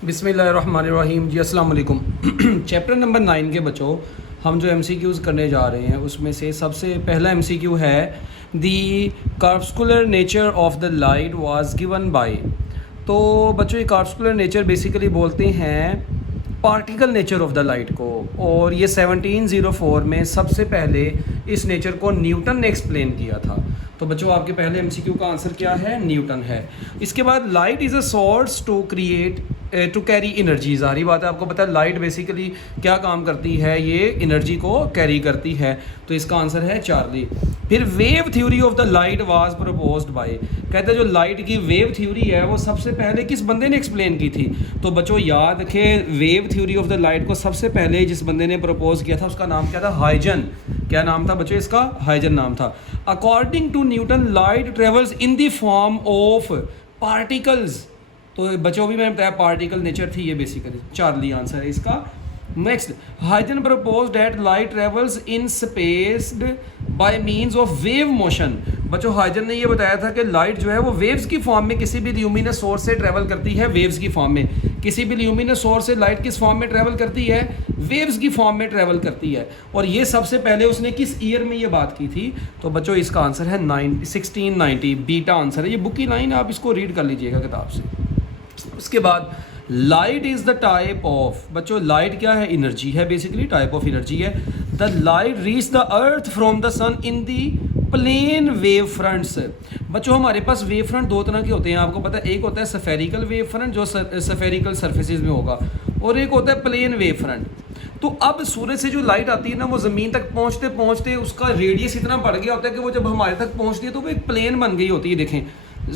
बिस्मिल्लाहिर्रहमानिर्रहीम जी अस्सलाम वालेकुम। चैप्टर नंबर 9 के बच्चों हम जो MCQs करने जा रहे हैं उसमें से सबसे पहला MCQ है the corpuscular nature of the light was given by. तो बच्चों ये कार्पस्कुलर नेचर बेसिकली बोलते हैं particle nature of the light को, और ये 1704 में सबसे पहले इस नेचर को न्यूटन ने एक्सप्लेन किया था। तो बच्चों आपके पहले MCQ का आंसर क्या है? न्यूटन है। इसके बाद light is a source to create to carry energy. ज़ाहिर बात है आपको पता है लाइट बेसिकली क्या काम करती है, ये एनर्जी को कैरी करती है। तो इसका आंसर है चार्ली। फिर wave theory of the light was proposed by. कहते हैं जो लाइट की वेव थ्योरी है वो सबसे पहले किस बंदे ने एक्सप्लेन की थी? तो बच्चों याद रखें wave theory of the light को सबसे पहले जिस बंदे ने प्रपोज किया था उसका नाम क्या था? हाइजन। क्या नाम था बच्चों इसका? हाइजन नाम था। According to Newton light travels in the form of particles. तो बच्चों भी मैंने बताया पार्टिकल नेचर थी ये बेसिकली। चार्ली आंसर है इसका। Next, Huygens propose that light travels in space by means of wave motion. बच्चों हाइजन ने ये बताया था कि लाइट जो है वो वेव्स की फॉर्म में किसी भी ल्यूमिनस सोर्स से ट्रेवल करती है। वेव्स की फॉर्म में किसी भी ल्यूमिनस सोर्स से लाइट किस फॉर्म में ट्रेवल करती है? वेव्स की फॉर्म में ट्रेवल करती है। और ये सबसे पहले उसने किस ईयर में ये बात की थी? तो बच्चों इसका आंसर है 1690। बीटा आंसर है। ये बुक की लाइन आप इसको रीड कर लीजिएगा किताब से। उसके बाद light is the type of. बच्चों लाइट क्या है? एनर्जी है, बेसिकली टाइप ऑफ एनर्जी है। The light reach the earth from the sun in the plane wave fronts. बच्चों हमारे पास वेव फ्रंट दो तरह के होते हैं, आपको पता है। एक होता है सफेरिकल वेव फ्रंट जो सफेरिकल सर्फेसिस में होगा, और एक होता है प्लेन वेव फ्रंट। तो अब सूरज से जो लाइट आती है ना वो ज़मीन तक पहुँचते पहुँचते उसका रेडियस इतना बढ़ गया होता है कि वो जब हमारे तक पहुँचती है तो वो एक प्लेन बन गई होती है। देखें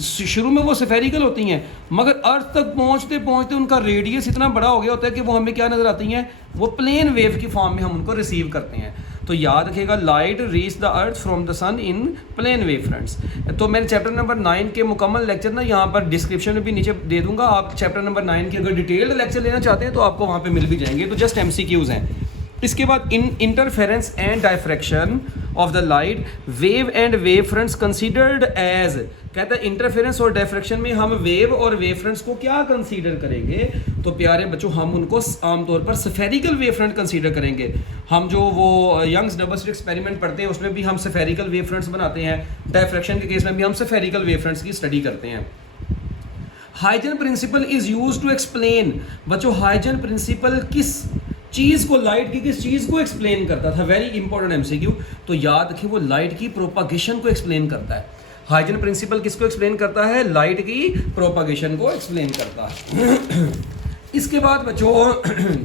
शुरू में वो स्फेरिकल होती हैं, मगर अर्थ तक पहुंचते पहुंचते उनका रेडियस इतना बड़ा हो गया होता है कि वो हमें क्या नज़र आती हैं? वो प्लेन वेव की फॉर्म में हम उनको रिसीव करते हैं। तो याद रखिएगा light reach the earth from the sun in plane wave fronts. तो मैंने चैप्टर नंबर 9 के मुकम्मल लेक्चर ना यहाँ पर डिस्क्रिप्शन में भी नीचे दे दूंगा। आप चैप्टर नंबर 9 के अगर डिटेल्ड लेक्चर लेना चाहते हैं तो आपको वहाँ पर मिल भी जाएंगे। तो जस्ट MCQs हैं। इसके बाद interference and diffraction of the light wave and wave fronts considered as. कहता है इंटरफेरेंस और डायफ्रैक्शन में हम वेव और वेव फ्रंट्स को क्या कंसीडर करेंगे? तो प्यारे बच्चों हम उनको आमतौर पर स्फेरिकल वेव फ्रंट कंसीडर करेंगे। हम जो वो यंग्स डबल स्लिट एक्सपेरिमेंट पढ़ते हैं उसमें भी हम स्फेरिकल वेव फ्रंट्स बनाते हैं। डायफ्रैक्शन के केस में भी हम स्फेरिकल वेव फ्रंट्स की स्टडी करते हैं। Huygens principle is used to explain. बच्चों हाइजन प्रिंसिपल किस चीज़ को, लाइट की किस चीज़ को एक्सप्लेन करता था? Very important MCQ। तो याद रखिए वो लाइट की प्रोपागेशन को एक्सप्लेन करता है। हाइजन प्रिंसिपल किसको एक्सप्लेन करता है? लाइट की प्रोपागेशन को एक्सप्लेन करता है। इसके बाद बच्चों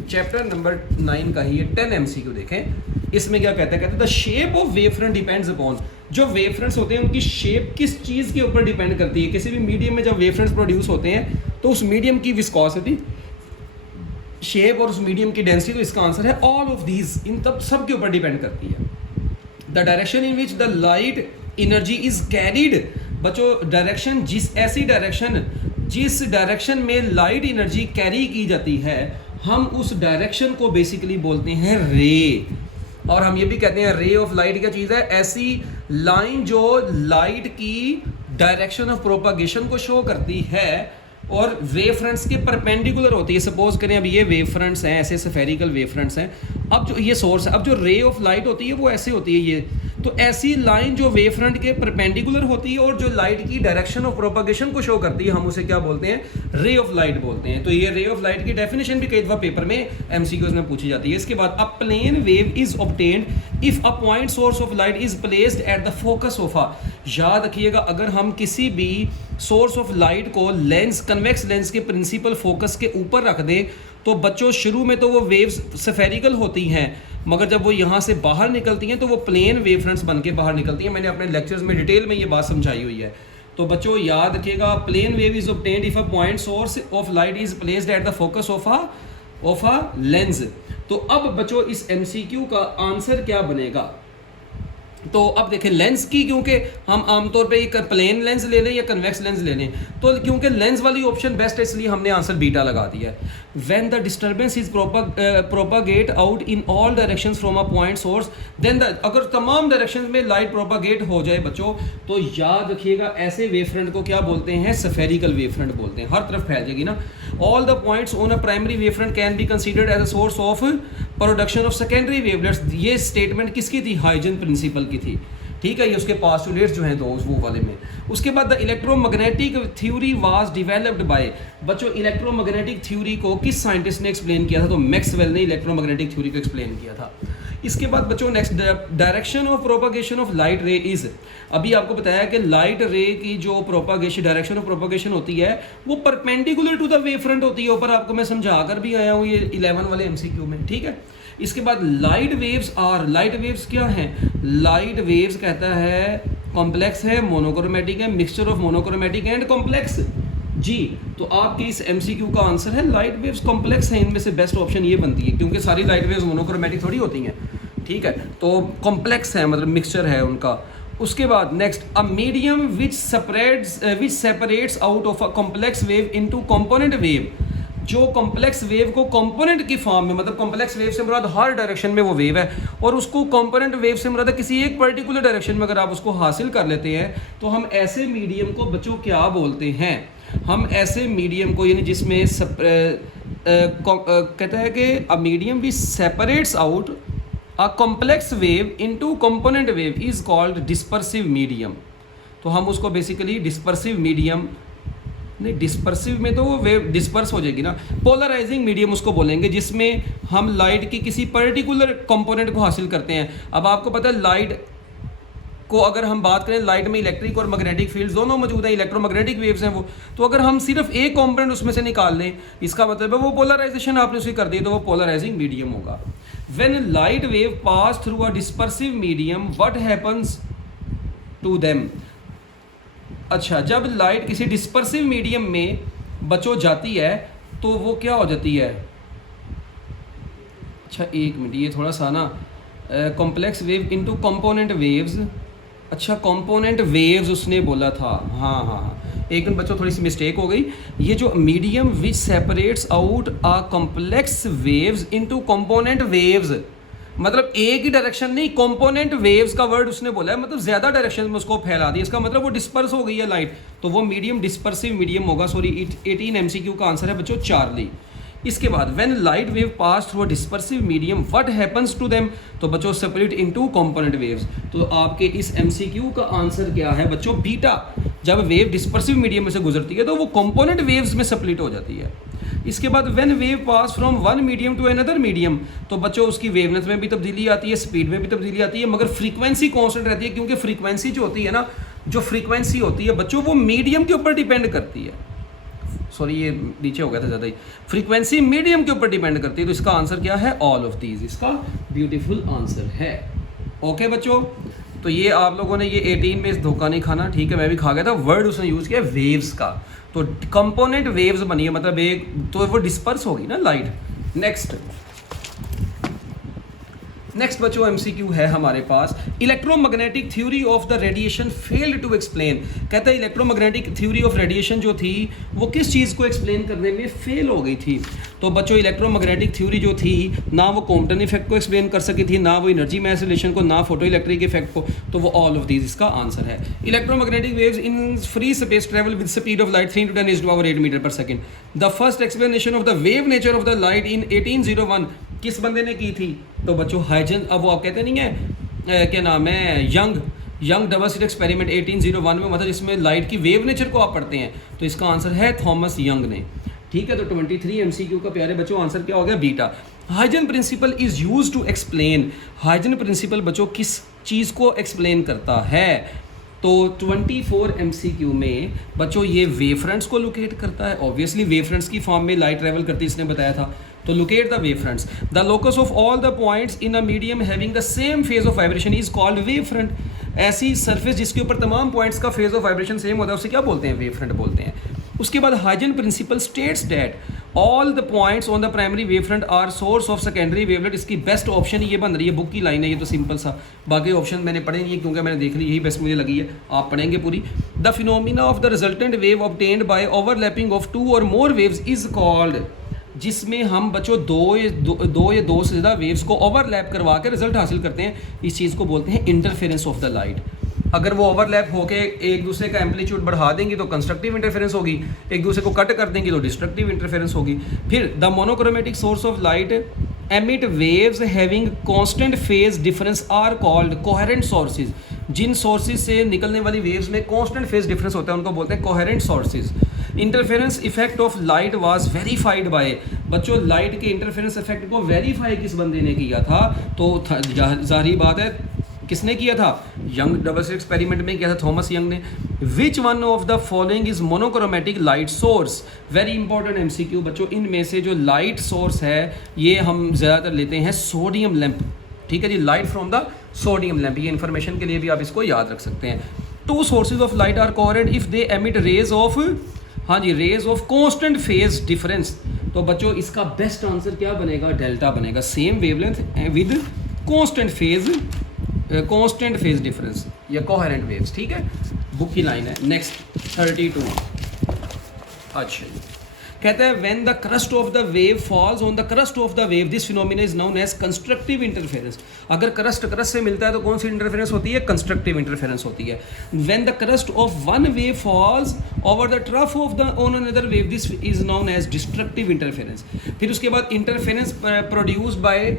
चैप्टर नंबर 9 का ही 10 MCQ देखें। इसमें क्या कहता है? कहते हैं the shape of wave front depends upon. जो वेव फ्रंट्स होते हैं उनकी शेप किस चीज़ के ऊपर डिपेंड करती है? किसी भी मीडियम में जब वेव फ्रंट्स प्रोड्यूस होते हैं तो उस मीडियम की विस्कोसिटी, शेप और उस मीडियम की डेंसिटी। तो इसका आंसर है ऑल ऑफ दीज। इन तब सब के ऊपर डिपेंड करती है। The direction in which the light energy is carried. बच्चों डायरेक्शन जिस डायरेक्शन में लाइट एनर्जी कैरी की जाती है हम उस डायरेक्शन को बेसिकली बोलते हैं रे। और हम ये भी कहते हैं रे ऑफ लाइट क्या चीज़ है? ऐसी लाइन जो लाइट की डायरेक्शन ऑफ प्रोपागेशन को शो करती है और वेव फ्रंट्स के परपेंडिकुलर होती है। सपोज करें अब ये वेव फ्रंट्स हैं, ऐसे स्फेरिकल वेव फ्रंट्स हैं। अब जो ये सोर्स है, अब जो रे ऑफ लाइट होती है वो ऐसे होती है ये। तो ऐसी लाइन जो वेव फ्रंट के परपेंडिकुलर होती है और जो लाइट की डायरेक्शन ऑफ प्रोपागेशन को शो करती है हम उसे क्या बोलते हैं? रे ऑफ लाइट बोलते हैं। तो ये रे ऑफ लाइट की डेफिनेशन भी कई दफा पेपर में MCQs में पूछी जाती है। इसके बाद a plane wave is obtained if a point source of light is placed at the focus of a. याद रखिएगा अगर हम किसी भी सोर्स ऑफ लाइट को लेंस, कन्वेक्स लेंस के प्रिंसिपल फोकस के ऊपर रख दें तो बच्चों शुरू में तो वो वेव्स स्फेरिकल होती हैं, मगर जब वो यहाँ से बाहर निकलती हैं तो वो प्लेन वेव फ्रंट्स बन के बाहर निकलती हैं। मैंने अपने लेक्चर्स में डिटेल में ये बात समझाई हुई है। तो बच्चों याद रखिएगा plane wave is obtained if a point source of light is placed at the focus of a lens. तो अब बच्चों इस MCQ का आंसर क्या बनेगा? तो अब देखें लेंस की, क्योंकि हम आमतौर पे एक प्लेन लेंस ले लें या कन्वेक्स लेंस ले लें, तो क्योंकि लेंस वाली ऑप्शन बेस्ट है इसलिए हमने आंसर बीटा लगा दिया है। When the disturbance is propagate out in all directions from a point source then अगर तमाम डायरेक्शंस में लाइट प्रोपागेट हो जाए बच्चों तो याद रखिएगा ऐसे वेव फ्रंट को क्या बोलते हैं? स्फेरिकल वेव फ्रंट बोलते हैं। हर तरफ फैल जाएगी ना। All the points on a primary wave front can be considered as a source of production of secondary wavelets. ये स्टेटमेंट किसकी थी? हाइजन प्रिंसिपल की थी, ठीक है। ये उसके पास्टुलेट्स जो हैं दो वो वाले में। उसके बाद the electromagnetic theory was developed by, बच्चों इलेक्ट्रोमैग्नेटिक थ्योरी को किस साइंटिस्ट ने एक्सप्लेन किया था? तो मैक्सवेल ने इलेक्ट्रोमैग्नेटिक थ्योरी को एक्सप्लेन किया था। इसके बाद बच्चों next, direction of propagation of light रे इज, अभी आपको बताया कि लाइट रे की जो प्रोपागेशन, डायरेक्शन ऑफ प्रोपागेशन होती है वो perpendicular to the wave front होती है। ऊपर आपको मैं समझा कर भी आया हूँ ये 11 वाले एमसीक्यू में, ठीक है। इसके बाद light waves are, light waves क्या हैं? लाइट वेव्स कहता है कॉम्प्लेक्स है, मोनोक्रोमेटिक है, mixture of monochromatic and complex जी। तो आपके इस एमसीक्यू का आंसर है लाइट वेव्स कॉम्प्लेक्स है। इनमें से बेस्ट ऑप्शन ये बनती है, क्योंकि सारी लाइट वेव्स मोनोक्रोमेटिक थोड़ी होती हैं, ठीक है। तो कॉम्प्लेक्स है, मतलब मिक्सचर है उनका। उसके बाद next, a medium which separates out of a complex wave into component wave, जो कॉम्प्लेक्स वेव को कंपोनेंट की फॉर्म में, मतलब कॉम्प्लेक्स वेव से मुराद हर डायरेक्शन में वो वेव है, और उसको कंपोनेंट वेव से मुराद किसी एक पर्टिकुलर डायरेक्शन में अगर आप उसको हासिल कर लेते हैं तो हम ऐसे मीडियम को बच्चों क्या बोलते हैं? हम ऐसे मीडियम को, यानी जिसमें कहता है कि a medium which separates out a complex wave into component wave is called dispersive medium. तो हम उसको बेसिकली डिस्पर्सिव मीडियम, नहीं डिस्पर्सिव में तो वो वेव डिस्पर्स हो जाएगी ना, पोलराइजिंग मीडियम उसको बोलेंगे, जिसमें हम लाइट की किसी पर्टिकुलर कंपोनेंट को हासिल करते हैं। अब आपको पता है लाइट को अगर हम बात करें, लाइट में इलेक्ट्रिक और मैग्नेटिक फील्ड्स दोनों मौजूद हैं, इलेक्ट्रोमैग्नेटिक वेव्स हैं वो, तो अगर हम सिर्फ एक कंपोनेंट उसमें से निकाल लें, इसका मतलब है वो पोलराइजेशन आपने उसकी कर दी, तो वो पोलराइजिंग मीडियम होगा। When light wave pass through a dispersive medium what happens to them, अच्छा जब लाइट किसी डिस्पर्सिव मीडियम में बच्चों जाती है तो वो क्या हो जाती है? अच्छा एक मिनट, ये थोड़ा सा ना complex wave into component waves, अच्छा कंपोनेंट वेव्स उसने बोला था, हाँ हाँ एक मिनट बच्चों थोड़ी सी मिस्टेक हो गई। ये जो medium which separates out a complex waves into component waves, मतलब एक ही डायरेक्शन नहीं, कंपोनेंट वेव्स का वर्ड उसने बोला है, मतलब ज्यादा डायरेक्शन में उसको फैला दिया, इसका मतलब वो डिस्पर्स हो गई है लाइट, तो वो मीडियम डिस्पर्सिव मीडियम होगा। सॉरी 18 एमसीक्यू का आंसर है बच्चों चार्ली। इसके बाद when light wave pass through a dispersive medium what happens to them, तो बच्चों सेपरेट इनटू कंपोनेंट वेव्स। तो आपके इस एमसीक्यू का आंसर क्या है बच्चों? बीटा। जब वेव डिस्पर्सिव मीडियम में से गुजरती है तो वो कंपोनेंट वेव्स में स्प्लिट हो जाती है। इसके बाद when wave pass from one medium to another medium, तो बच्चों उसकी वेवलेंथ में भी तब्दीली आती है, स्पीड में भी तब्दीली आती है, मगर फ्रीक्वेंसी कांस्टेंट रहती है, क्योंकि फ्रीक्वेंसी जो होती है ना, जो फ्रीक्वेंसी होती है बच्चों वो मीडियम के ऊपर डिपेंड करती है। सॉरी ये नीचे हो गया था ज़्यादा ही, फ्रीक्वेंसी मीडियम के ऊपर डिपेंड करती है। तो इसका आंसर क्या है? ऑल ऑफ दीज इसका ब्यूटीफुल आंसर है। ओके बच्चों, तो ये आप लोगों ने ये 18 में धोखा नहीं खाना, ठीक है, मैं भी खा गया था। वर्ड उसने यूज़ किया वेव्स का, तो कंपोनेंट वेव्स बनी है, मतलब एक तो वो डिस्पर्स होगी ना लाइट। नेक्स्ट बच्चों एमसीक्यू है हमारे पास, electromagnetic theory of the radiation failed to explain. कहता है इलेक्ट्रोमैग्नेटिक थ्योरी ऑफ रेडिएशन जो थी वो किस चीज़ को एक्सप्लेन करने में फेल हो गई थी। तो बच्चों इलेक्ट्रोमैग्नेटिक थ्योरी जो थी ना वो कॉम्पटन इफेक्ट को एक्सप्लेन कर सकी थी, ना वो एनर्जी मैस रिलेशन को, ना फोटो इलेक्ट्रिक इफेक्ट को, तो वो ऑल ऑफ दीज इसका आंसर है। Electromagnetic waves in free space travel with speed of light 3 to 10⁻⁸ metre per second. The first explanation of the wave nature of the light in 1801 किस बंदे ने की थी? तो बच्चों हाइजन, अब वो आप कहते नहीं है क्या नाम है, यंग डबल स्लिट एक्सपेरिमेंट 1801 में, मतलब जिसमें लाइट की वेव नेचर को आप पढ़ते हैं, तो इसका आंसर है थॉमस यंग ने। ठीक है, तो 23 एमसीक्यू का प्यारे बच्चों आंसर क्या हो गया? Beta. Huygens principle is use to explain, Huygens principle बच्चों किस चीज़ को एक्सप्लेन करता है? तो 24 एमसीक्यू में बच्चों ये वेवफ्रंट्स को लोकेट करता है। ऑब्वियसली वेवफ्रंट्स की फॉर्म में लाइट ट्रेवल करती है, इसने बताया था, तो locate the wavefronts. The locus of all the points in a medium having the same phase of vibration is called wavefront. ऐसी सरफेस जिसके ऊपर तमाम पॉइंट्स का फेज ऑफ वाइब्रेशन सेम होता है उसे क्या बोलते हैं? वेवफ्रंट बोलते हैं। उसके बाद Huygens principle states that all the points on the primary wavefront are source of secondary wavelet. इसकी बेस्ट ऑप्शन ये बन रही है, बुक की लाइन है ये, तो सिंपल सा, बाकी ऑप्शन मैंने पढ़े नहीं है क्योंकि मैंने देख ली, यही बेस्ट मुझे लगी है, आप पढ़ेंगे पूरी। The phenomena of the resultant wave obtained by overlapping of 2 और मोर वेव्स इज कॉल्ड, जिसमें हम बच्चों दो या दो से ज़्यादा वेव्स को ओवरलैप करवा के रिजल्ट हासिल करते हैं, इस चीज़ को बोलते हैं इंटरफेरेंस ऑफ द लाइट। अगर वो ओवरलैप होके एक दूसरे का एम्पलीट्यूड बढ़ा देंगी तो कंस्ट्रक्टिव इंटरफेरेंस होगी, एक दूसरे को कट कर देंगी तो डिस्ट्रक्टिव इंटरफेरेंस होगी। फिर the monochromatic source of light emit waves having constant phase difference are called coherent sources. जिन सोर्सेज से निकलने वाली वेव्स में कांस्टेंट फेज डिफरेंस होता है उनको बोलते हैं coherent sources. Interference effect of light was verified bye, बच्चों लाइट के इंटरफेरेंस इफेक्ट को वेरीफाई किस बंदे ने किया था? तो जाहिर बात है किसने किया था? यंग डबल स्लिट एक्सपेरिमेंट में किया था, थॉमस यंग ने। विच one of the following is monochromatic light source? Very important MCQ बच्चों, इनमें से जो लाइट सोर्स है ये हम ज़्यादातर लेते हैं सोडियम लैंप, ठीक है जी, light from the sodium lamp. ये इन्फॉर्मेशन के लिए भी आप इसको याद रख सकते हैं। Two sources of light are coherent if they emit rays of, हाँ जी, rays of constant phase difference. तो बच्चों इसका बेस्ट आंसर क्या बनेगा? डेल्टा बनेगा। Same wavelength with constant phase difference या कोहेरेंट वेव्स, ठीक है। बुक की लाइन है। नेक्स्ट 32। अच्छा कहता है when the crest of the wave falls on the crest of the wave this phenomena is known as constructive interference. अगर crest से मिलता है तो कौन सी इंटरफेरेंस होती है? कंस्ट्रक्टिव इंटरफेरेंस होती है। When the crest of one wave falls over the trough of the on another wave this is known as destructive interference. फिर उसके बाद interference produced by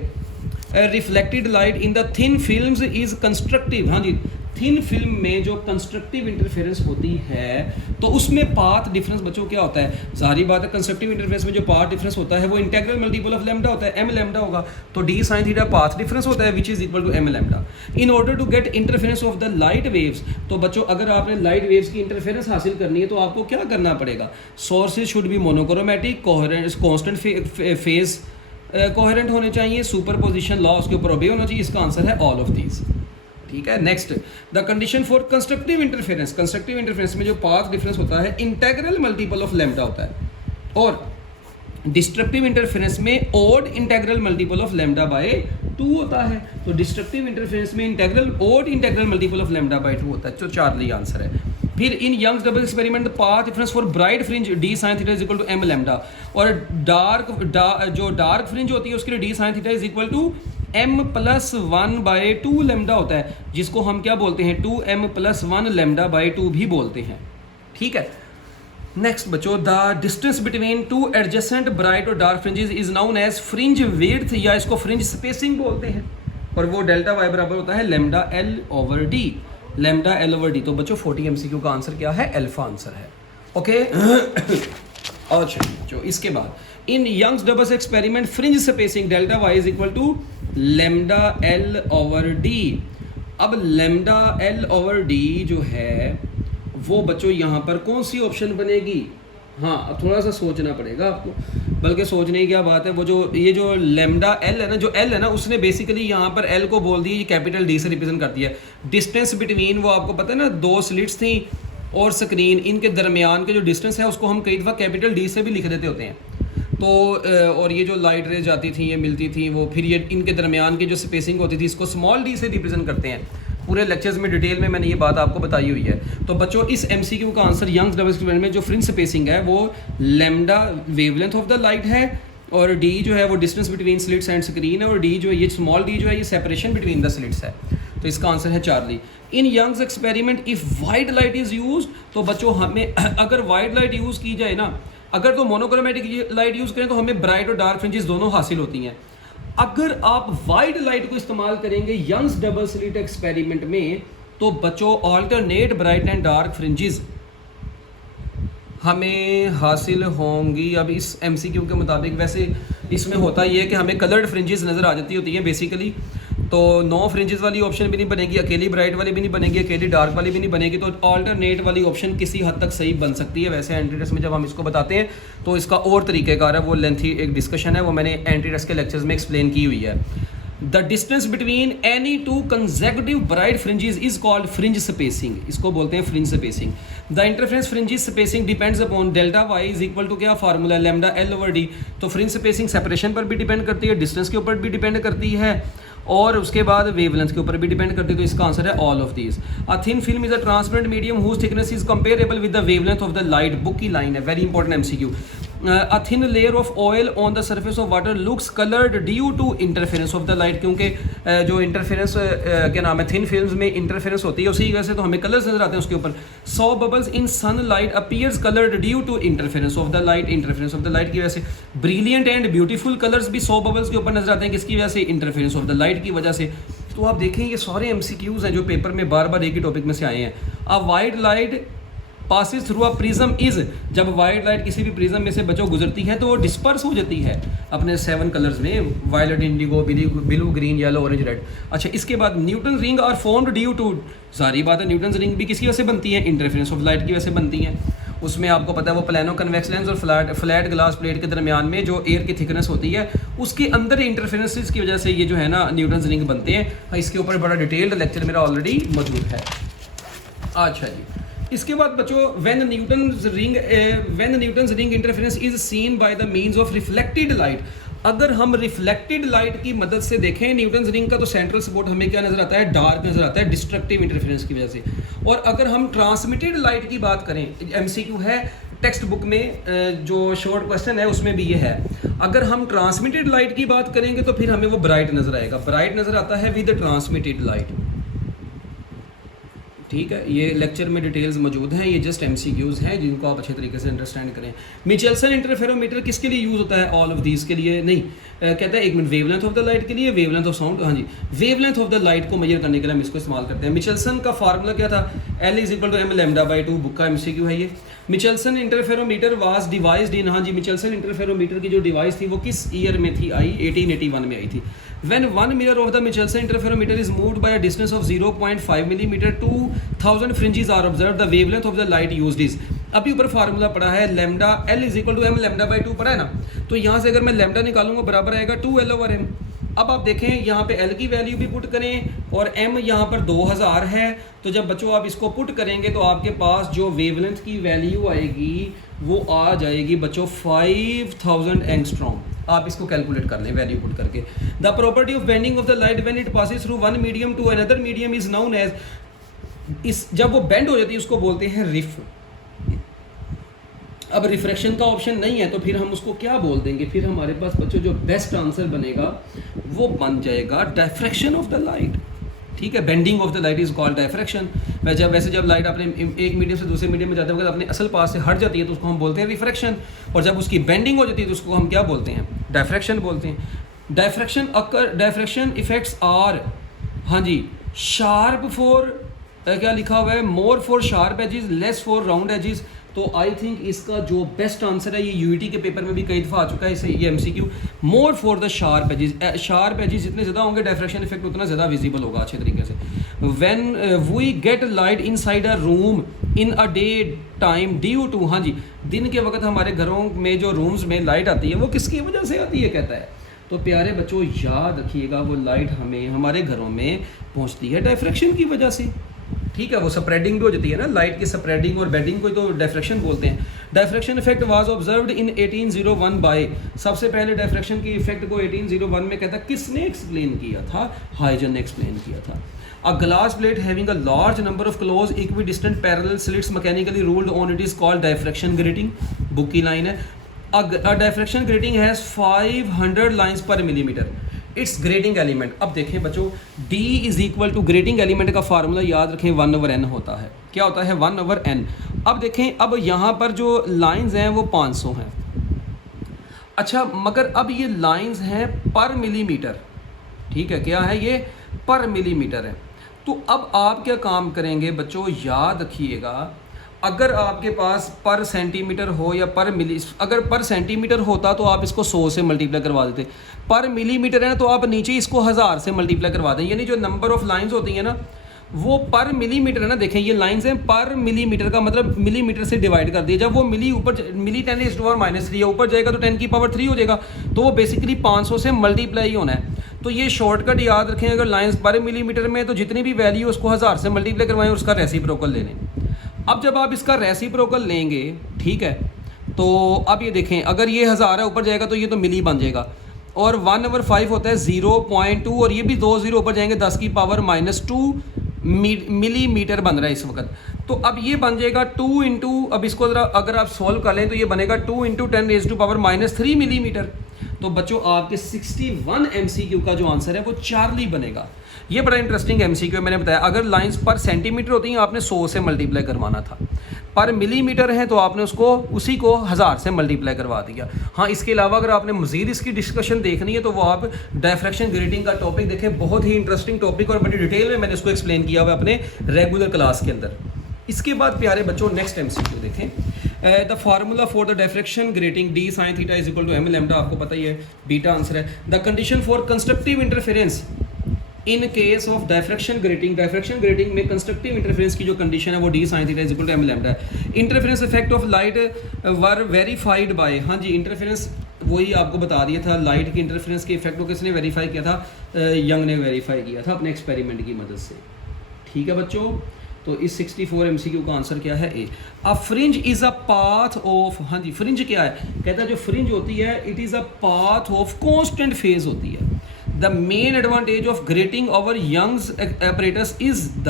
reflected light in the thin films is constructive. हाँ जी, thin film में जो constructive interference होती है तो उसमें पाथ डिफरेंस बच्चों क्या होता है? सारी बात है, कंस्ट्रक्टिव इंटरफेरेंस में जो पाथ डिफरेंस होता है वो इंटीग्रल मल्टीपल ऑफ लैम्डा होता है, एम लैम्डा होगा। तो d sine theta path difference होता है which is equal to m lambda. In order to get interference of the light waves, तो बच्चों अगर आपने लाइट वेव्स की इंटरफेरेंस हासिल करनी है तो आपको क्या करना पड़ेगा? Sources should be monochromatic, coherent, constant phase coherent होने चाहिए, सुपरपोजिशन लॉ उसके ऊपर ओबे होना चाहिए। इसका आंसर है ऑल ऑफ दीज, ठीक है। Next, the condition for constructive interference, constructive interference में जो पाथ डिफरेंस होता है इंटीग्रल मल्टीपल ऑफ लैम्डा होता है, और डिस्ट्रक्टिव इंटरफेरेंस में odd integral multiple of lambda by 2 होता है। तो डिस्ट्रक्टिव इंटरफेरेंस में odd integral multiple of lambda by 2 होता है। तो चार्ली आंसर है। फिर in Young's double experiment the path difference for bright fringe d sine theta is equal to m lambda, और जो डार्क फ्रिंज होती है उसके लिए d sine theta is equal to m+1/2 lambda होता है, जिसको हम क्या बोलते हैं? 2m+1 लैम्डा बाय 2 भी बोलते हैं, ठीक है। नेक्स्ट बच्चों, the distance between two adjacent bright और dark fringes is known as fringe width, या इसको फ्रिंज स्पेसिंग बोलते हैं, और वो डेल्टा वाई बराबर होता है lambda L over d, lambda L over D. तो बच्चों 40 MCQ का आंसर क्या है? अल्फा आंसर है, ओके। अच्छा जो इसके बाद in Young's double experiment fringe spacing delta y is equal to lambda L over d. अब लैम्डा एल ओवर डी जो है वो बच्चों यहाँ पर कौन सी ऑप्शन बनेगी? हाँ, अब थोड़ा सा सोचना पड़ेगा आपको, बल्कि सोचने की क्या बात है, वो जो ये जो लैम्डा एल है ना, जो एल है ना, उसने बेसिकली यहाँ पर एल को बोल दिया ये कैपिटल डी से रिप्रेजेंट करती है। डिस्टेंस बिटवीन, वो आपको पता है ना, 2 स्लिट्स थी और स्क्रीन, इनके दरमियान के जो डिस्टेंस है उसको हम कई दफ़ा कैपिटल डी से भी लिख देते होते हैं। तो और ये जो लाइट रेज आती थी, ये मिलती थी, वो फिर ये इनके दरमियान की जो स्पेसिंग होती थी इसको स्मॉल डी से रिप्रेजेंट करते हैं। पूरे लेक्चर्स में डिटेल में मैंने ये बात आपको बताई हुई है। तो बच्चों इस MCQ का आंसर यंग्स डबल एक्सपेरिमेंट में जो फ्रिंज स्पेसिंग है वो lambda wavelength of the light है, और डी जो है वो distance between slits and screen है, और डी जो है ये स्मॉल डी जो है ये सेपरेशन बिटवीन द स्लिट्स है। तो इसका आंसर है Charlie. In Young's experiment if white light is use, तो बच्चों हमें अगर वाइट लाइट यूज़ की जाए ना, अगर तो मोनोक्रोमेटिक लाइट यूज़ करें तो हमें ब्राइट और डार्क फ्रिंजेस दोनों हासिल होती हैं। अगर आप वाइट लाइट को इस्तेमाल करेंगे यंग्स डबल स्लिट एक्सपेरिमेंट में तो बच्चों alternate bright and dark fringes हमें हासिल होंगी। अब इस MCQ के मुताबिक वैसे इसमें होता ये है कि हमें कलर्ड फ्रिंजेस नज़र आ जाती होती हैं बेसिकली, तो 9 फ्रिंजेस वाली ऑप्शन भी नहीं बनेगी, अकेली ब्राइट वाली भी नहीं बनेगी, अकेली डार्क वाली भी नहीं बनेगी, तो ऑल्टरनेट वाली ऑप्शन किसी हद तक सही बन सकती है। वैसे एंटी टेस्ट में जब हम इसको बताते हैं तो इसका और तरीक़ेकार है, वो लेंथी एक डिस्कशन है, वो मैंने एंटी टेस्ट के लेक्चर्स में एक्सप्लेन की हुई है। The distance between any 2 consecutive bright fringes is called fringe spacing, इसको बोलते हैं fringe spacing. The interference fringes spacing depends upon delta y is equal to क्या formula lambda L over D. तो fringe spacing separation पर भी depend करती है, distance के ऊपर भी डिपेंड करती है, और उसके बाद वेवलेंथ के ऊपर भी डिपेंड करती है। तो इसका आंसर है all of these. A thin film is a transparent medium whose thickness is comparable with the wavelength of the light. Book की लाइन है, very important MCQ। A thin layer of oil on the surface of water looks coloured due to interference of the light, क्योंकि जो interference क्या नाम है thin films में interference होती है उसी की वजह से तो हमें कलर्स नजर आते हैं उसके ऊपर। So bubbles in sun light appears coloured due to interference of the light, interference of the light की वजह से। ब्रिलियंट एंड ब्यूटीफुल कलर्स भी सो बबल्स के ऊपर नजर आते हैं, किसकी वजह से? इंटरफेरेंस ऑफ द लाइट की वजह से। तो आप देखें ये सारे एमसीक्यूज हैं जो पेपर में बार बार एक ही टॉपिक में से आए हैं। अ white light passes through a prism is, जब वाइट लाइट किसी भी प्रिज्म में से बच्चों गुजरती है तो वो डिस्पर्स हो जाती है अपने 7 कलर्स में, violet, indigo, blue, green, yellow, orange, red. अच्छा, इसके बाद Newton ring are formed due to, सारी बात है न्यूटन रिंग भी किसकी वजह से बनती है? इंटरफेरेंस ऑफ लाइट की वजह से बनती हैं। उसमें आपको पता है वो प्लानो कन्वेक्स लेंस और फ्लैट ग्लास प्लेट के दरमियान में जो एयर की थिकनेस होती है उसके अंदर इंटरफेरेंसेस की वजह से ये जो है ना न्यूटन रिंग बनते हैं। इसके ऊपर बड़ा डिटेल्ड लेक्चर मेरा ऑलरेडी मौजूद है। अच्छा जी, इसके बाद बच्चों when Newton's ring interference is seen by the means of reflected light, अगर हम रिफ्लेक्टेड लाइट की मदद से देखें न्यूटन्स रिंग का तो सेंट्रल सपोर्ट हमें क्या नजर आता है? डार्क नजर आता है, डिस्ट्रक्टिव इंटरफेरेंस की वजह से। और अगर हम ट्रांसमिटेड लाइट की बात करें, एमसीक्यू है टेक्स्ट बुक में जो शॉर्ट क्वेश्चन है उसमें भी ये है, अगर हम ट्रांसमिटेड लाइट की बात करेंगे तो फिर हमें वो ब्राइट नजर आएगा, ब्राइट नजर आता है विद ट्रांसमिटेड लाइट। ठीक है, ये लेक्चर में डिटेल्स मौजूद हैं, ये जस्ट एमसीक्यूज हैं जिनको आप अच्छे तरीके से अंडरस्टैंड करें। मिचेल्सन इंटरफेरोमीटर किसके लिए यूज़ होता है? ऑल ऑफ दीज के लिए नहीं, कहता है एक minute, wavelength of the light के लिए, वेवलेंथ ऑफ साउंड, हाँ जी, वेवलेंथ ऑफ द लाइट को मेजर करने के लिए हम इसको इस्तेमाल करते हैं। मिचेल्सन का फार्मूला क्या था? L is equal to m lambda by 2, book का एमसीक्यू है ये। Michelson interferometer was devised in, हाँ जी, मिचेल्सन इंटरफेरोमीटर की जो डिवाइस थी वो किस ईयर में थी? आई 1881 में आई थी। When one mirror of the Michelson interferometer is moved by a distance of 0.5 millimeter, 2000 fringes are observed. The wavelength of the light used is, अभी ऊपर फार्मूला पड़ा है lambda L is equal to m lambda by 2 पड़ा है ना, तो यहाँ से अगर मैं लैम्डा निकालूंगा बराबर आएगा 2L ओवर m। अब आप देखें यहाँ पे L की वैल्यू भी पुट करें और m यहाँ पर 2000 है, तो जब बच्चों आप इसको पुट करेंगे तो आपके पास जो वेवलेंथ की वैल्यू आएगी वो आ जाएगी बच्चों 5000 एंगस्ट्रॉम। आप इसको कैलकुलेट कर लें वैल्यू पुट करके। The property of bending of the light when it passes through one medium to another medium is known as, इस जब वो बेंड हो जाती है उसको बोलते हैं रिफ। अब रिफ्रैक्शन का ऑप्शन नहीं है तो फिर हम उसको क्या बोल देंगे? फिर हमारे पास बच्चों जो बेस्ट आंसर बनेगा वो बन जाएगा डायफ्रैक्शन ऑफ द लाइट। ठीक है, bending of the light is called diffraction. वैसे जब लाइट अपने एक मीडियम से दूसरे मीडियम में जाते वक्त अपने असल पास से हट जाती है तो उसको हम बोलते हैं रिफ्रैक्शन, और जब उसकी बेंडिंग हो जाती है तो उसको हम क्या बोलते हैं? डायफ्रैक्शन बोलते हैं। डायफ्रैक्शन इफेक्ट्स आर, हाँ जी, शार्प फॉर, क्या लिखा हुआ है? More for sharp edges, less for round edges. तो आई थिंक इसका जो बेस्ट आंसर है, ये यूईटी के पेपर में भी कई दफ़ा आ चुका है, इसे ये MCQ, more for the sharp edges. Sharp edges जितने ज़्यादा होंगे डायफ्रैक्शन इफेक्ट उतना ज़्यादा विजिबल होगा अच्छे तरीके से। When we get light inside a room in a day time due to, हाँ जी, दिन के वक्त हमारे घरों में जो रूम्स में लाइट आती है वो किसकी वजह से आती है कहता है? तो प्यारे बच्चों याद रखिएगा वो लाइट हमें हमारे घरों में पहुंचती है डायफ्रैक्शन की वजह से। ठीक है, वो स्प्रेडिंग भी हो जाती है ना, लाइट की स्प्रेडिंग और बेंडिंग को तो डायफ्रैक्शन बोलते हैं। Diffraction effect was observed in 1801 by, सबसे पहले डायफ्रैक्शन की इफेक्ट को 1801 में कहता किसने एक्सप्लेन किया था? हाइजन ने एक्सप्लेन किया था। A glass plate having a large number of close equidistant parallel slits mechanically ruled on it is called diffraction grating, book की line है। A diffraction grating has 500 lines per millimeter. Its grating element, अब देखें बच्चों, D is equal to grating element का formula याद रखें 1/n होता है। क्या होता है? 1/n। अब देखें, अब यहाँ पर जो लाइंस हैं वो 500 हैं। अच्छा, मगर अब ये लाइंस हैं पर मिलीमीटर। ठीक है, क्या है ये? पर मिलीमीटर है। तो अब आप क्या काम करेंगे बच्चों, याद रखिएगा, अगर आपके पास पर सेंटीमीटर हो या पर मिली, अगर पर सेंटीमीटर होता तो आप इसको 100 से मल्टीप्लाई करवा देते, पर मिलीमीटर है ना तो आप नीचे इसको 1000 से मल्टीप्लाई करवा दें, यानी जो नंबर ऑफ लाइंस होती हैं ना वो पर मिलीमीटर है ना। देखें ये लाइंस हैं पर मिलीमीटर का मतलब मिलीमीटर से डिवाइड कर दिया। जब वो मिली ऊपर मिली 10⁻³ ऊपर जाएगा तो 10⁻³ हो जाएगा, तो वो बेसिकली 500 से मल्टीप्लाई होना है। तो ये शॉर्टकट याद रखें, अगर लाइंस पर मिलीमीटर में तो जितनी भी वैल्यू उसको 1000 से मल्टीप्लाई करवाएं और उसका रेसिप्रोकल ले लें। अब जब आप इसका रेसिप्रोकल लेंगे, ठीक है, तो अब ये देखें, अगर ये 1000 है ऊपर जाएगा तो ये तो मिली बन जाएगा, और 1/5 होता है 0.2, और ये भी 2 0 ऊपर जाएंगे 10⁻⁻2 मिलीमीटर बन रहा है इस वक्त। तो अब ये बन जाएगा 2 इंटू, अब इसको ज़रा अगर आप सॉल्व कर लें तो ये बनेगा 2 इंटू 10⁻³ मिलीमीटर। तो बच्चों आपके 61 MCQ का जो आंसर है वो चार्ली बनेगा। ये बड़ा इंटरेस्टिंग MCQ है, मैंने बताया अगर लाइंस पर सेंटीमीटर होती हैं आपने 100 से मल्टीप्लाई करवाना था, पर मिलीमीटर है तो आपने उसको उसी को 1000 से मल्टीप्लाई करवा दिया। हाँ, इसके अलावा अगर आपने मज़ीद इसकी डिस्कशन देखनी है तो वो आप डायफ्रैक्शन ग्रेटिंग का टॉपिक देखें, बहुत ही इंटरेस्टिंग टॉपिक और बड़ी डिटेल में मैंने इसको एक्सप्लेन किया हुआ है अपने रेगुलर क्लास के अंदर। इसके बाद प्यारे बच्चों नेक्स्ट MCQ देखें। The formula for the diffraction grating d sin theta is equal to m lambda, आपको पता ही है बीटा आंसर है। The condition for constructive interference in case of diffraction grating में कंस्ट्रक्टिव इंटरफेरेंस की जो कंडीशन है वो d sin theta is equal to m lambda है। Interference effect of light were verified by, हाँ जी इंटरफेरेंस वही आपको बता दिया था, लाइट की इंटरफेरेंस के इफेक्ट को किसने वेरीफाई किया था, यंग ने वेरीफाई किया था अपने एक्सपेरिमेंट की मदद से। ठीक है बच्चों, तो इस 64 MCQ का आंसर क्या है A. A fringe is a path of, हाँ जी फ्रिंज क्या है, कहता है जो फ्रिंज होती है it is a path of constant phase होती है। The main advantage of grating over Young's apparatus is the,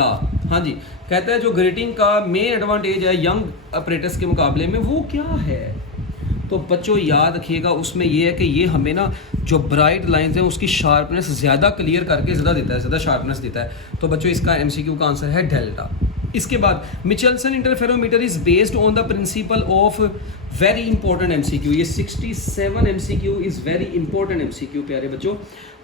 हाँ जी कहता है जो ग्रेटिंग का मेन एडवांटेज है यंग अपरेटस के मुकाबले में वो क्या है। तो बच्चों याद रखिएगा उसमें ये है कि ये हमें ना जो ब्राइट लाइंस हैं उसकी शार्पनेस ज़्यादा क्लियर करके ज़्यादा देता है, ज़्यादा शार्पनेस देता है। तो बच्चों इसका MCQ का आंसर है डेल्टा। इसके बाद Michelson interferometer is based on the principle of, very important MCQ, ये 67 MCQ is very important MCQ प्यारे बच्चों।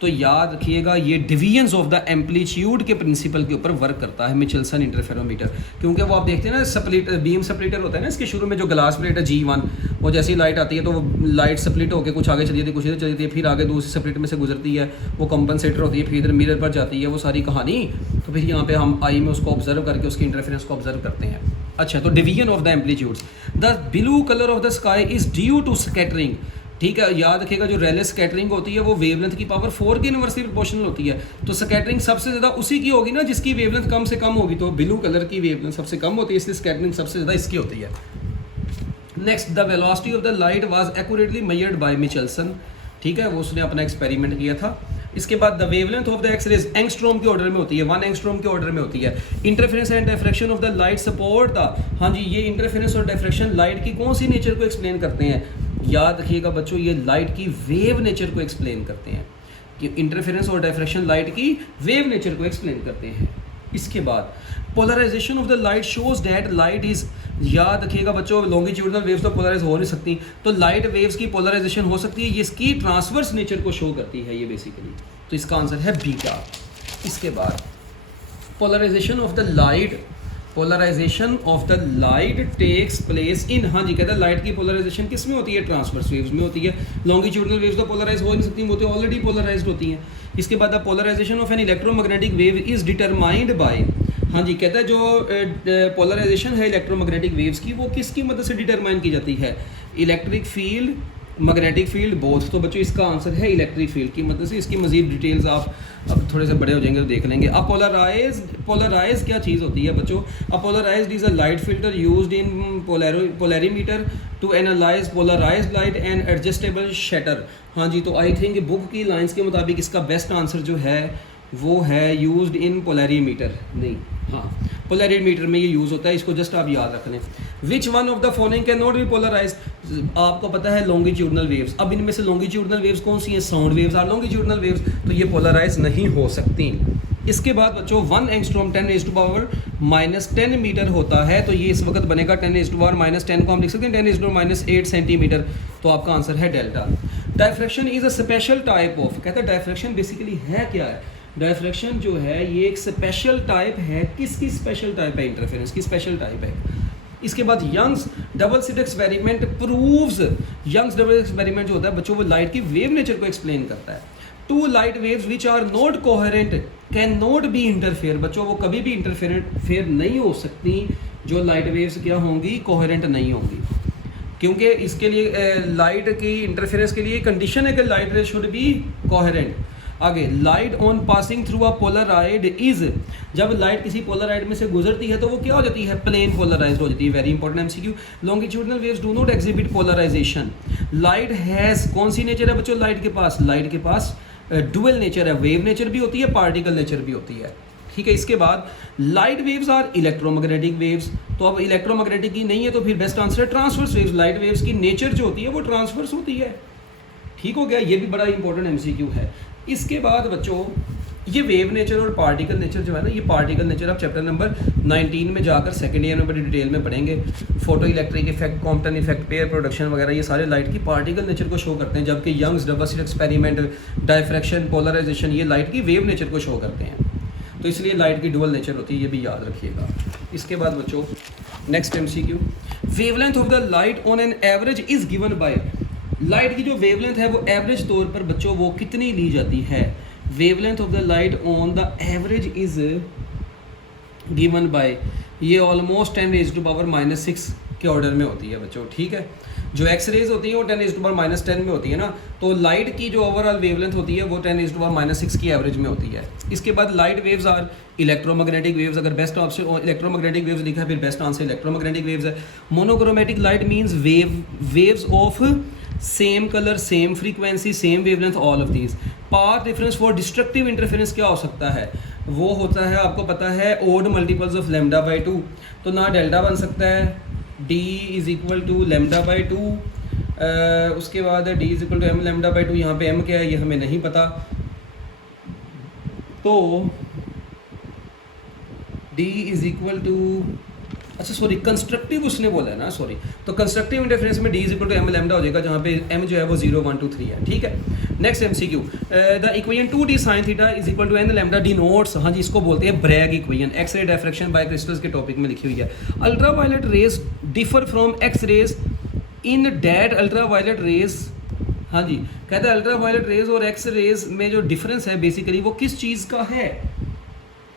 तो याद रखिएगा ये डिवीजन्स ऑफ द एम्पलीट्यूड के प्रिंसिपल के ऊपर वर्क करता है मिचेल्सन इंटरफेरोमीटर, क्योंकि वो आप देखते हैं ना स्प्लिट बीम स्प्लिटर होता है ना, इसके शुरू में जो ग्लास प्लेट है G1, वो जैसी लाइट आती है तो वो लाइट स्प्लिट होकर कुछ आगे चली जाती है, कुछ इधर चली जाती है, फिर आगे दूसरी स्प्लिट में से गुजरती है, वो कंपनसेटर होती है, फिर इधर मिरर पर जाती है, वो सारी कहानी। तो फिर यहाँ पे हम आई में उसको ऑब्जर्व करके उसकी इंटरफेरेंस को ऑब्जर्व करते हैं। अच्छा, तो division of the amplitudes, the blue colour of the sky is due to scattering. ठीक है, याद रखिएगा जो रेले स्कैटरिंग होती है वो वेवलेंथ की पावर 4 के इनवर्सली प्रोपोर्शनल होती है। तो स्कैटरिंग सबसे ज़्यादा उसी की होगी ना जिसकी वेवलेंथ कम से कम होगी, तो ब्लू कलर की वेवलेंथ सबसे कम होती है, इसलिए स्कैटरिंग सबसे ज़्यादा इसकी होती है। Next, the velocity of the light was accurately measured by Michelson. ठीक है, वो उसने अपना एक्सपेरिमेंट किया था। इसके बाद the wavelength of the X rays angstrom के ऑर्डर में होती है, 1 एंगस्ट्रॉम के ऑर्डर में होती है। Interference and diffraction of the light support the, हाँ जी ये इंटरफेरेंस और डिफ्रैक्शन लाइट की कौन सी नेचर को एक्सप्लेन करते हैं। याद रखिएगा बच्चों ये लाइट की वेव नेचर को एक्सप्लेन करते हैं, कि इंटरफेरेंस और डिफ्रैक्शन लाइट की वेव नेचर को एक्सप्लेन करते हैं। इसके बाद polarization of the light shows that light is, याद रखिएगा बच्चों लॉन्गिट्यूडनल वेव्स तो पोलराइज हो नहीं सकती, तो लाइट वेव्स की पोलराइजेशन हो सकती है, ये इसकी ट्रांसवर्स नेचर को शो करती है ये बेसिकली। तो इसका आंसर है बीटा। इसके बाद polarization of the light, polarization of the light takes place in, हाँ जी कहता है लाइट की पोलराइजेशन किस में होती है, ट्रांसवर्स वेव्स में होती है। लॉन्गिट्यूडनल वेव्स तो पोलराइज हो नहीं सकती, वो तो ऑलरेडी पोलराइज्ड होती हैं। इसके बाद the polarization of an electromagnetic wave is determined by, हाँ जी कहता है जो पोलराइजेशन है इलेक्ट्रोमैग्नेटिक वेव्स की वो किसकी मदद से डिटरमाइन की जाती है, electric field, magnetic field, both. तो बच्चों इसका आंसर है इलेक्ट्रिक फील्ड की मदद से। इसकी मजीद डिटेल्स आप अब थोड़े से बड़े हो जाएंगे तो देख लेंगे। अब पोलराइज क्या चीज़ होती है बच्चों, अब polarized is a light filter used in polarimeter to analyse polarized light and adjustable shutter. हाँ जी, तो आई थिंक बुक की लाइंस के मुताबिक इसका बेस्ट आंसर जो है वो है यूज्ड इन पोलैरीमीटर, नहीं हाँ पोलैरीमीटर में ये यूज़ होता है, इसको जस्ट आप याद रख लें। Which one of the following can not be polarize, आपको पता है लॉन्गिट्यूडनल वेव्स, अब इनमें से लॉन्गिट्यूडनल वेव्स कौन सी हैं, sound waves are longitudinal waves, तो ये पोलराइज नहीं हो सकती। इसके बाद बच्चों 1 एंगस्ट्रॉम 10⁻⁻10 मीटर होता है, तो ये इस वक्त बनेगा 10⁻⁻10 को हम लिख सकते हैं 10⁻8 सेंटीमीटर। तो आपका आंसर है delta. Diffraction is a special type of, कहता है डायफ्रैक्शन बेसिकली है क्या है, डायफ्रैक्शन जो है ये एक स्पेशल टाइप है, किसकी स्पेशल टाइप है, इंटरफेरेंस की स्पेशल टाइप है। इसके बाद Young's double slit experiment proves, Young's double experiment जो होता है बच्चों वो लाइट की वेव नेचर को एक्सप्लेन करता है। 2 light waves which are not coherent can not be interfere, बच्चों वो कभी भी इंटरफेयर नहीं हो सकती, जो लाइट वेव्स क्या होंगी, कोहेरेंट नहीं होंगी, क्योंकि इसके लिए लाइट की इंटरफेरेंस के लिए कंडीशन है कि light ray should be coherent. आगे light on passing through a polaroid is, जब लाइट किसी पोलराइड में से गुजरती है तो वो क्या हो जाती है, प्लेन पोलराइज्ड हो जाती है। Very important MCQ. Longitudinal waves do not exhibit polarization. Light has कौन सी नेचर है बच्चों, लाइट के पास डुअल नेचर है, वेव नेचर भी होती है, पार्टिकल नेचर भी होती है। ठीक है। इसके बाद light waves are electromagnetic waves, तो अब इलेक्ट्रोमैग्नेटिक की नहीं है तो फिर बेस्ट आंसर है ट्रांसवर्स वेव्स। लाइट वेव्स की नेचर जो होती है वो ट्रांसवर्स होती है, ठीक हो गया। ये भी बड़ा इंपॉर्टेंट एमसीक्यू है। इसके बाद बच्चों ये वेव नेचर और पार्टिकल नेचर जो है ना, ये पार्टिकल नेचर आप चैप्टर नंबर 19 में जाकर सेकेंड ईयर में बड़ी डिटेल में पढ़ेंगे। Photo electric effect, Compton effect, pair production वगैरह ये सारे लाइट की पार्टिकल नेचर को शो करते हैं, जबकि Young's double slit experiment, diffraction, polarization ये लाइट की वेव नेचर को शो करते हैं। तो इसलिए लाइट की डुअल नेचर होती है, ये भी याद रखिएगा। इसके बाद बच्चों next MCQ, wavelength of the light on an average is given by, light की जो वेवलेंथ है वो एवरेज तौर पर बच्चों वो कितनी ली जाती है। Wavelength of the light on the average is given by, ये ऑलमोस्ट 10⁻⁻⁶ के ऑर्डर में होती है बच्चों, ठीक है। जो एक्स रेज होती है वो 10⁻⁻10 में होती है ना, तो लाइट की जो ओवरऑल वेवलेंथ होती है वो 10⁻⁻6 की एवरेज में होती है। इसके बाद light waves are electromagnetic waves, अगर बेस्ट ऑप्शन इलेक्ट्रोमैग्नेटिक वेव्स लिखा है फिर बेस्ट आंसर इलेक्ट्रोमैग्नेटिक वेव्स है। Monochromatic light means waves of same colour, same frequency, same wavelength, all of these. Path difference for destructive interference क्या हो सकता है, वो होता है आपको पता है ओड मल्टीपल्स ऑफ λ/2, तो ना डेल्टा बन सकता है d इज इक्वल टू λ/2, उसके बाद d is equal to m λ/2, यहाँ पे m क्या है ये हमें नहीं पता, तो d इज इक्वल टू, अच्छा सॉरी कंस्ट्रक्टिव उसने बोला है ना, सॉरी, तो कंस्ट्रक्टिव इंटरफेरेंस में d is equal to m lambda हो जाएगा, जहाँ पे m जो है वो 0 1 2 3 है, ठीक है। Next MCQ, the equation 2d sin theta is equal to n lambda denotes, हाँ जी इसको बोलते हैं Bragg equation, X ray diffraction by crystals के टॉपिक में लिखी हुई है। Ultraviolet rays differ from X rays in that ultraviolet rays, हाँ जी कहते हैं अल्ट्रा वायलेट रेज और एक्स रेज में जो डिफरेंस है बेसिकली वो किस चीज़ का है,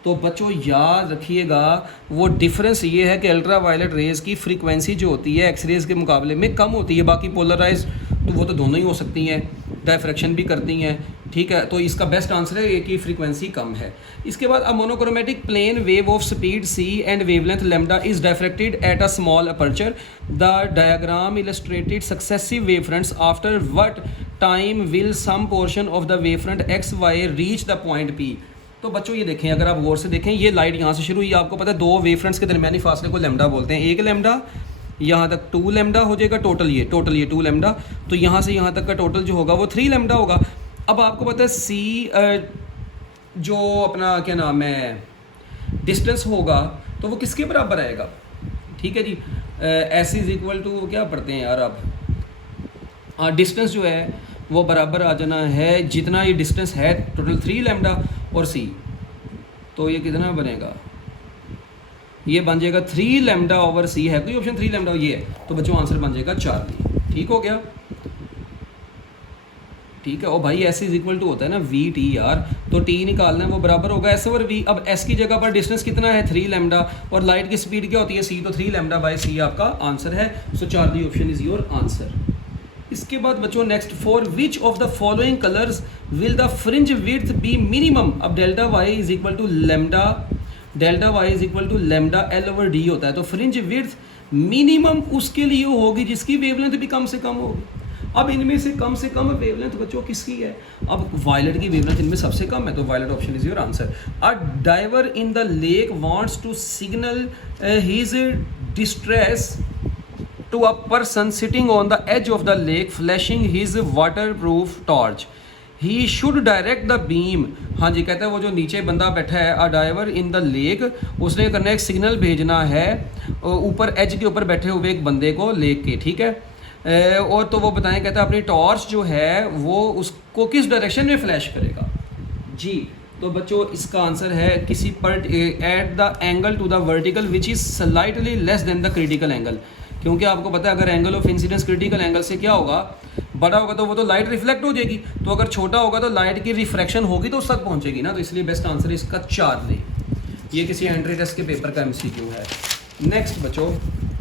तो बच्चों याद रखिएगा वो डिफरेंस ये है कि अल्ट्रा वायलेट रेज की फ्रीक्वेंसी जो होती है एक्स रेज के मुकाबले में कम होती है, बाकी पोलराइज तो वो तो दोनों ही हो सकती हैं, डायफ्रैक्शन भी करती हैं, ठीक है। तो इसका बेस्ट आंसर है ए की फ्रीक्वेंसी कम है। इसके बाद a monochromatic plane wave of speed c and wavelength lambda is diffracted at a small aperture, the diagram illustrated successive wave fronts, after what time will some portion of the wave front x y reach the point p। तो बच्चों ये देखें, अगर आप गौर से देखें ये light यहाँ से शुरू हुई, आपको पता है दो वेव फ्रंट्स के दरमियानी फासले को लैम्डा बोलते हैं, एक लैम्डा यहाँ तक 2 लैम्डा हो जाएगा, टोटल ये 2 लैम्डा, तो यहाँ से यहाँ तक का टोटल जो होगा वो 3 लैम्डा होगा। अब आपको पता है सी जो अपना क्या नाम है डिस्टेंस होगा तो वो किसके बराबर आएगा, ठीक है जी, एस इज इक्वल टू क्या पढ़ते हैं यार आप, डिस्टेंस जो है वो बराबर आ जाना है जितना ये डिस्टेंस है टोटल 3 लैम्डा और c, तो ये कितना बनेगा, ये बन जाएगा 3 लैम्डा ओवर c है, कोई ऑप्शन 3 लैम्डा ये है, तो बच्चों आंसर बन जाएगा 4 ठीक हो गया, ठीक है। और भाई s इज इक्वल टू होता है ना वी टी यार, तो t निकालना है वो बराबर होगा s ओवर v। अब s की जगह पर डिस्टेंस कितना है 3 लैम्डा और लाइट की स्पीड क्या होती है c, तो 3 लैम्डा बाय c आपका आंसर है, so 4 D option is your answer. इसके बाद बच्चों next, for which of the following colours will the fringe width be minimum. अब delta y is equal to lambda, delta y is equal to lambda L over D होता है, तो fringe width minimum उसके लिए होगी जिसकी wavelength भी कम से कम होगी। अब इनमें से कम वेवलेंथ बच्चों किसकी है, अब वायलेट की वेवलेंथ इनमें सबसे कम है, तो violet option is your answer. A diver in the lake wants to signal his distress to a person sitting on the edge of the lake flashing his waterproof torch, he should direct the beam। हाँ जी कहता है वो जो नीचे बंदा बैठा है, a diver in the lake, उसने करना एक सिग्नल भेजना है ऊपर एज के ऊपर बैठे हुए एक बंदे को लेक के, ठीक है। और तो वो बताएं, कहता है अपनी टॉर्च जो है वो उसको किस डायरेक्शन में फ्लैश करेगा जी, तो बच्चों इसका आंसर है किसी पर at the angle to the vertical which is slightly less than the critical angle, क्योंकि आपको पता है अगर angle of incidence critical angle से क्या होगा बड़ा होगा तो वो तो लाइट रिफ्लेक्ट हो जाएगी, तो अगर छोटा होगा तो लाइट की रिफ्रैक्शन होगी तो उस तक पहुंचेगी ना, तो इसलिए बेस्ट आंसर है इसका 4 ले। ये किसी एंट्री टेस्ट के पेपर का एमसीक्यू है। नेक्स्ट बच्चों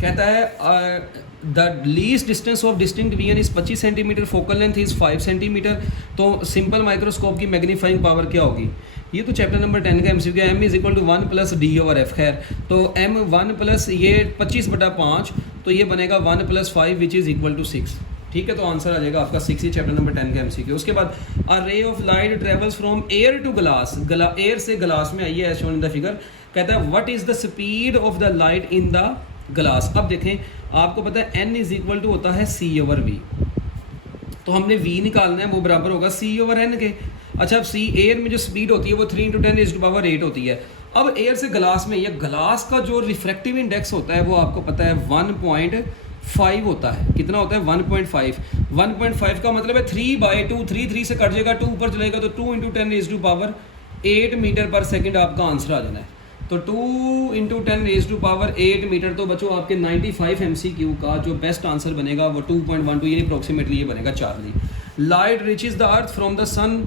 कहता है the least distance of distinct vision is 25 centimetre, focal length is 5 centimetre, तो सिंपल माइक्रोस्कोप की मैग्नीफाइंग पावर क्या होगी, ये तो चैप्टर नंबर 10 का एमसीक्यू है। m is equal to 1 plus d over f, खैर तो m 1 प्लस ये 25/5, तो ये बनेगा 1 plus 5 which is equal to 6, ठीक है, तो आंसर आ जाएगा आपका 6 ही चैप्टर नंबर 10 का एमसीक्यू। उसके बाद a ray of light travels from air to glass, air से ग्लास में आई है as shown in the figure. कहता है what is the speed of the light in the glass. अब देखें, आपको पता है n इज इक्वल टू होता है c/v, तो हमने v निकालना है, वो बराबर होगा c/n के। अच्छा, अब c एयर में जो स्पीड होती है वो 3 × 10⁸ होती है। अब एयर से ग्लास में, ये ग्लास का जो रिफ्रैक्टिव इंडेक्स होता है वो आपको पता है 1.5 होता है। कितना होता है? 1.5। 1.5 का मतलब है 3/2, 3 से कट जाएगा, 2 ऊपर चलेगा तो 2 × 10⁸ मीटर पर सेकंड आपका आंसर आ जाना है। तो 2 × 10⁸ मीटर। तो बच्चों आपके 95 MCQ का जो बेस्ट आंसर बनेगा वो 2.12 यानी अप्रोक्सीमेटली ये बनेगा Charlie. Light reaches the earth from the sun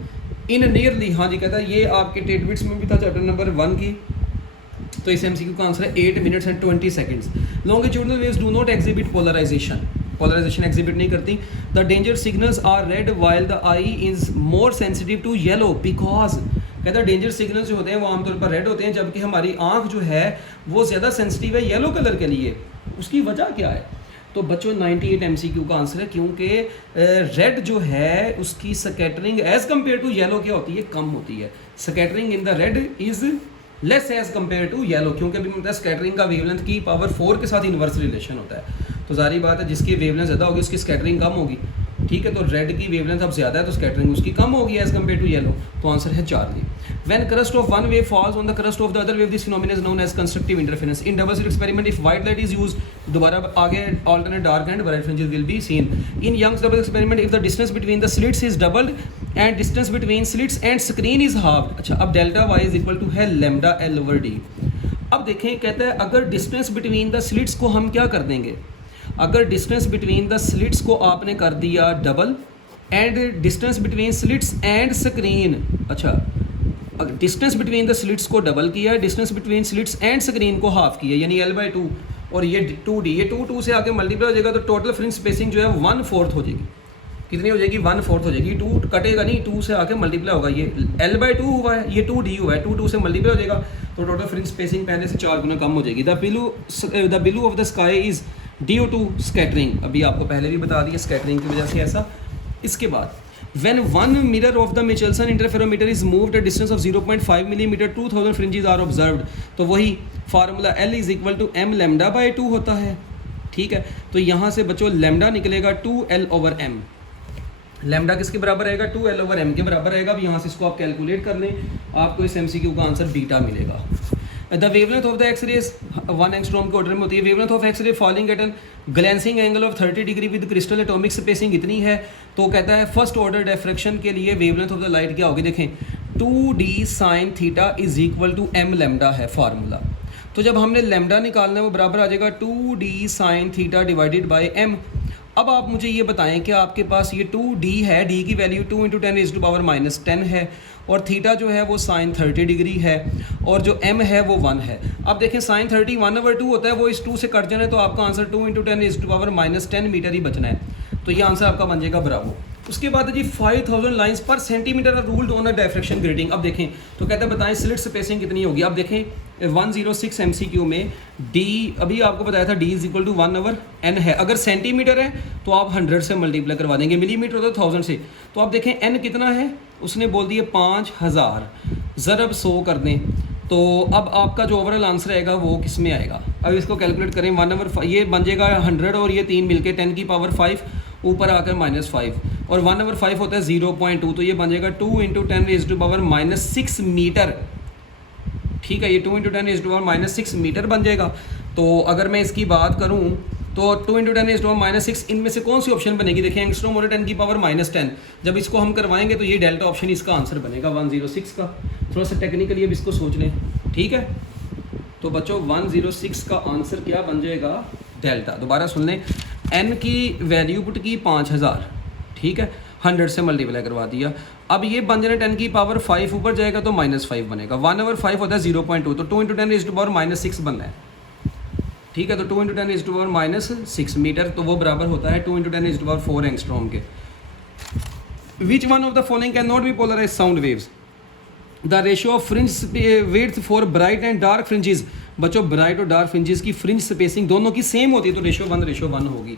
in nearly, हाँ जी, कहता है ये आपके टेटबिट्स में भी था चैप्टर नंबर 1 की। तो इस MCQ का आंसर है 8 minutes and 20 seconds. Longitudinal waves do not exhibit polarization, polarization exhibit नहीं करती। The danger signals are red while the eye is more sensitive to yellow because, कहता है डेंजर सिग्नल्स जो होते हैं वो आमतौर पर रेड होते हैं, जबकि हमारी आंख जो है वो ज़्यादा सेंसिटिव है येलो कलर के लिए। उसकी वजह क्या है? तो बच्चों 98 MCQ का आंसर है, क्योंकि रेड जो है उसकी scattering as compare to yellow क्या होती है? कम होती है। Scattering in the red is less as compare to yellow, क्योंकि अभी मतलब स्कैटरिंग का वेवलेंथ की पावर 4 के साथ इन्वर्स रिलेशन होता है। तो जारी बात है जिसकी वेवलेंथ ज़्यादा होगी उसकी स्कैटरिंग कम होगी। ठीक है, तो रेड की वेवलेंथ अब ज़्यादा है तो स्कैटरिंग उसकी कम होगी एज कम्पेयर टू येलो। तो आंसर है Charlie. When crust of one wave falls on the crust of the other wave, this phenomenon is known as constructive interference. In double slit experiment, if white light is used, दोबारा आगे alternate dark and bright fringes will be seen. In Young's double experiment, if the distance between the slits is doubled and distance between slits and screen is halved, अच्छा, अब delta y is equal to है lambda L over d। अब देखें, कहता है अगर distance between the slits को हम क्या कर देंगे? अगर distance between the slits को आपने कर दिया double and distance between slits and screen, अच्छा, डिस्टेंस बिटवीन द स्लिट्स को डबल किया, distance between slits and screen को हाफ किया, यानी L/2, और ये 2D, ये 2 से आके मल्टीप्लाई हो जाएगा तो टोटल फ्रिंज स्पेसिंग जो है 1/4 हो जाएगी। कितनी हो जाएगी? 1/4 हो जाएगी। 2 कटेगा नहीं, 2 से आके मल्टीप्लाई होगा। ये L/2 हुआ है, ये 2D हुआ है, 2 से मल्टीप्लाई हो जाएगा तो टोटल फ्रिंज स्पेसिंग पहले से 4 गुना कम हो जाएगी। The blue of the sky is due to scattering, अभी आपको पहले भी बता दिया स्कैटरिंग की वजह से ऐसा। इसके बाद when one mirror of the Michelson interferometer is moved a distance of 0.5 mm, 2000 fringes are observed। तो वही formula L is equal to m λ/2 होता है। ठीक है, तो यहाँ से बच्चों लैम्डा निकलेगा 2L/m। लैम्डा किसके बराबर रहेगा? 2L/m के बराबर रहेगा। अब यहाँ से इसको आप कैलकुलेट कर लें, आपको इस MCQ का आंसर बीटा मिलेगा। The wavelength of the x rays 1 angstrom के ऑर्डर में होती है। Wavelength of x ray falling at an glancing angle of 30 degree with crystal atomic spacing इतनी है। तो कहता है फर्स्ट ऑर्डर डिफ्रैक्शन के लिए वेवलेंथ ऑफ द लाइट क्या होगी? देखें 2d sin theta is equal to m lambda है फार्मूला। तो जब हमने लैम्डा निकालना है वो बराबर आ जाएगा 2d sin theta divided by m। अब आप मुझे ये बताएं कि आपके पास ये 2d है, d की वैल्यू 2 × 10⁻⁻10 है और थीटा जो है वो sin 30 डिग्री है और जो m है वो 1 है। अब देखें sin 30 1/2 होता है, वो इस 2 से कट जाना है तो आपका आंसर 2 × 10⁻⁻10 मीटर ही बचना है। तो ये आंसर आपका बन जाएगा ब्रावो। उसके बाद है जी 5000 lines per centimetre are ruled on a diffraction grating. अब देखें तो कहता है बताएं स्लिट स्पेसिंग कितनी होगी। अब देखें 106 MCQ में d, अभी आपको बताया था d is equal to 1/n है। अगर सेंटीमीटर है तो आप 100 से मल्टीप्लाई करवा देंगे, मिलीमीटर होता है 1000 से। तो आप देखें n कितना है, उसने बोल दिया 5000, ज़रब 100 कर दें तो अब आपका जो ओवरऑल आंसर आएगा वो किस में आएगा? अब इसको कैलकुलेट करें 1/5, ये बन जाएगा 100 और ये 3 मिलके 10 की पावर 5 ऊपर आकर -5 और 1/5 होता है 0.2, तो ये बन जाएगा 2 × 10⁻⁻6 मीटर। ठीक है, ये 2 × 10⁻⁻6 मीटर बन जाएगा। तो अगर मैं इसकी बात करूं तो 2 × 10⁻6 इनमें से कौन सी ऑप्शन बनेगी? देखिए एंगस्ट्रॉम और 10 की पावर -10, जब इसको हम करवाएंगे तो ये डेल्टा ऑप्शन इसका आंसर बनेगा 106 का। थोड़ा सा टेक्निकली अब इसको सोच लें। ठीक है, तो बच्चों 106 का आंसर क्या बन जाएगा? डेल्टा। दोबारा सुन लें, n की वैल्यू पुट की 5000, ठीक है, 100 से मल्टीप्लाई करवा दिया। अब ये बन जाना 10 की पावर 5 ऊपर जाएगा तो -5 बनेगा। 1/5 होता है 0.2, तो 2 × 10⁻⁻6 बनना है। ठीक है, तो 2 × 10⁻⁻6 मीटर, तो वो बराबर होता है 2 × 10⁻4 एंगस्ट्रॉम के। Which one of the following can not be polarise sound waves? The ratio of fringe width for bright and dark fringes. बच्चों ब्राइट और डार्क फ्रिंजेस की फ्रिंज स्पेसिंग दोनों की सेम होती है तो रेशियो 1 होगी।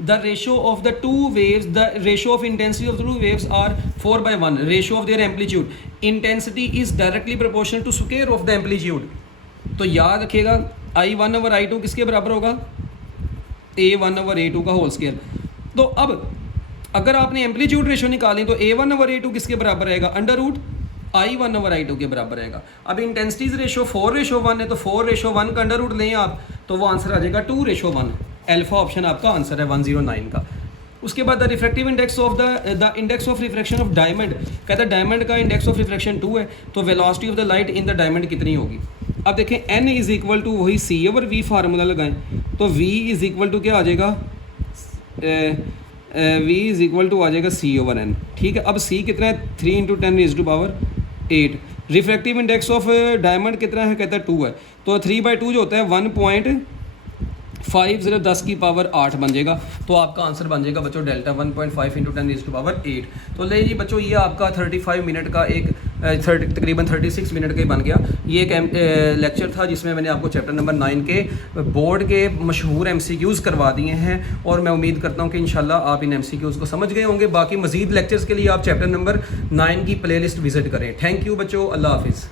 the ratio of the two waves, the ratio of intensity of the two waves are 4/1, ratio of their amplitude, intensity is directly proportional to square of the amplitude. तो याद रखिएगा I1 over I2 किसके बराबर होगा, A1 over A2 का whole square. तो अब अगर आपने एम्पलीट्यूड रेशो निकाली तो A1 ओवर A2 किसके बराबर रहेगा, under root I1 over I2 के बराबर रहेगा। अब इंटेंसिटीज रेशो 4:1 है तो 4:1 का अंडर रूट लें आप तो वो आंसर आ जाएगा 2:1। अल्फा ऑप्शन आपका आंसर है 109 का। उसके बाद the refractive index of the index of refraction of diamond, कहता है डायमंड का इंडेक्स ऑफ रिफ्रैक्शन 2 है तो velocity of the light in the diamond कितनी होगी। अब देखें n इज़ इक्वल टू वही C ओवर V फार्मूला लगाएं तो V इज़ इक्वल टू क्या आ जाएगा, V इज़ इक्वल टू आ जाएगा C ओवर n। ठीक है, अब C कितना है 3 × 10⁸ रिफ्रैक्टिव इंडेक्स ऑफ डायमंड कितना है, कहता है 2 है तो 3/2 जो होता है 1.50 10 की पावर 8 बन जाएगा। तो आपका आंसर बन जाएगा बच्चों डेल्टा 1.5 × 10⁸ तो ले जी बच्चों ये आपका 35 मिनट का एक तकरीबन 36 मिनट का ही बन गया। ये एक लेक्चर था जिसमें मैंने आपको चैप्टर नंबर 9 के बोर्ड के मशहूर MCQs करवा दिए हैं और मैं उम्मीद करता हूँ कि इंशाल्लाह आप इन MCQs को समझ गए होंगे। बाकी मज़ीद लेक्चर्स के लिए आप चैप्टर नंबर 9 की प्लेलिस्ट विज़िट करें। थैंक यू बच्चों, अल्लाह हाफिज़।